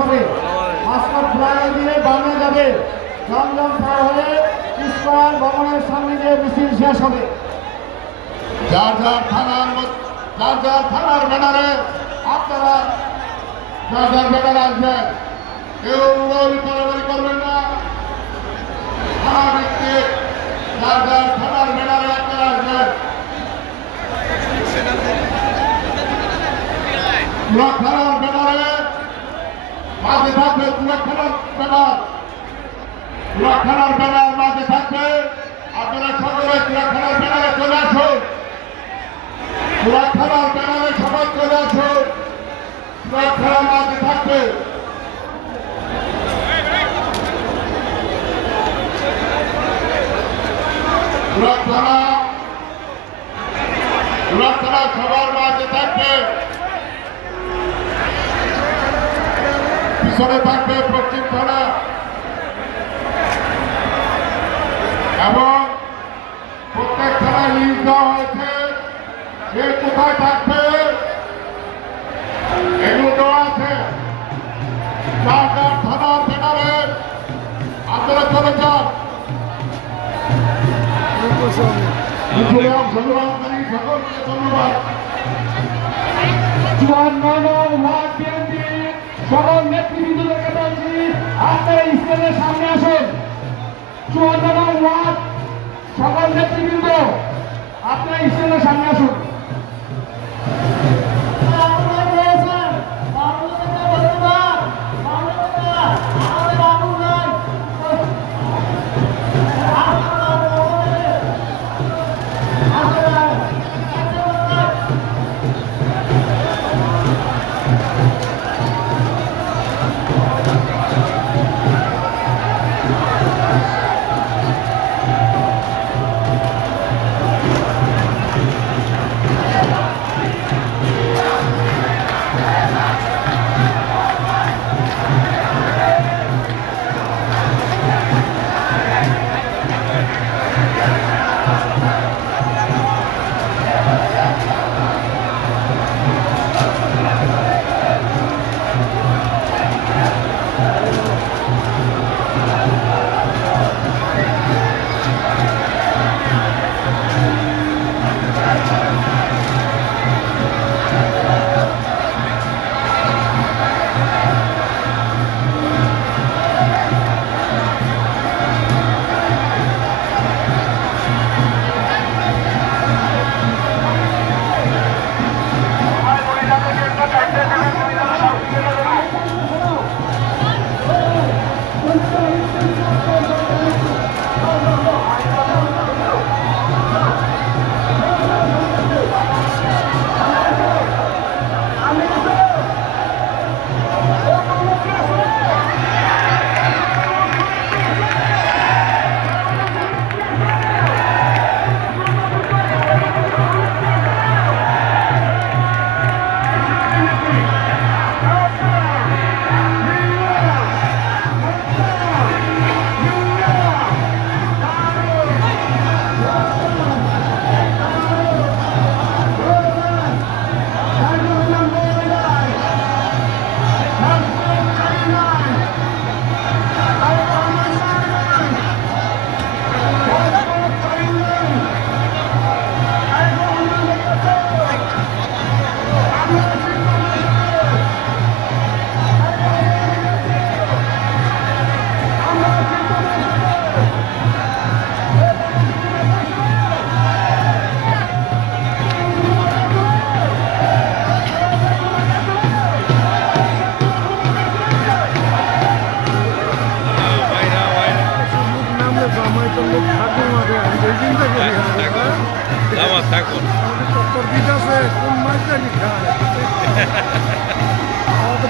হবে। Master flyover দিয়ে বামে যাবে, জমজম পার হয়ে স্কয়ার ভবনের সামনে দিয়ে মিছিল শেষ হবে। যার যার থানার ব্যানারে আপনারা যার যার ব্যানারে আসবেন, কেউ উড়াউড়ি পারাবাড়ি করবেন না। থানা ভিত্তিক যার যার থানার ব্যানারে আপনারা আসবেন। সুরক্ষার ব্যানারে মাঝে থাকবে, সুরক্ষার ব্যানার মাঝে থাকবে। আপনারা সকলে সুরক্ষার ব্যানারে চলে আসুন। সুরক্ষার ব্যানারে সবাই চলে আসুন। সুরক্ষার মাঝে থাকবে। সুরক্ষারা সবার মাঝে থাকবে। পিছনে থাকবে পশ্চিম থানা এবং প্রত্যেক থানায় লিস্ট দেওয়া হয়েছে, কে কোথায় থাকবে এগুলো দেওয়া আছে। যার যার থানার ব্যানারে আপনারা চলে যান। অংশগ্রহণকারী সকলকে ধন্যবাদ। 54 নং ওয়ার্ড বিএনপি সকল নেতৃবৃন্দকে বলছি, আপনারা স্টেজের সামনে আসুন। 54 নং ওয়ার্ড সকল নেতৃবৃন্দ আপনারা স্টেজের সামনে আসুন।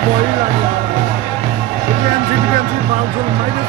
বই লাগে এনসিপি মাইনে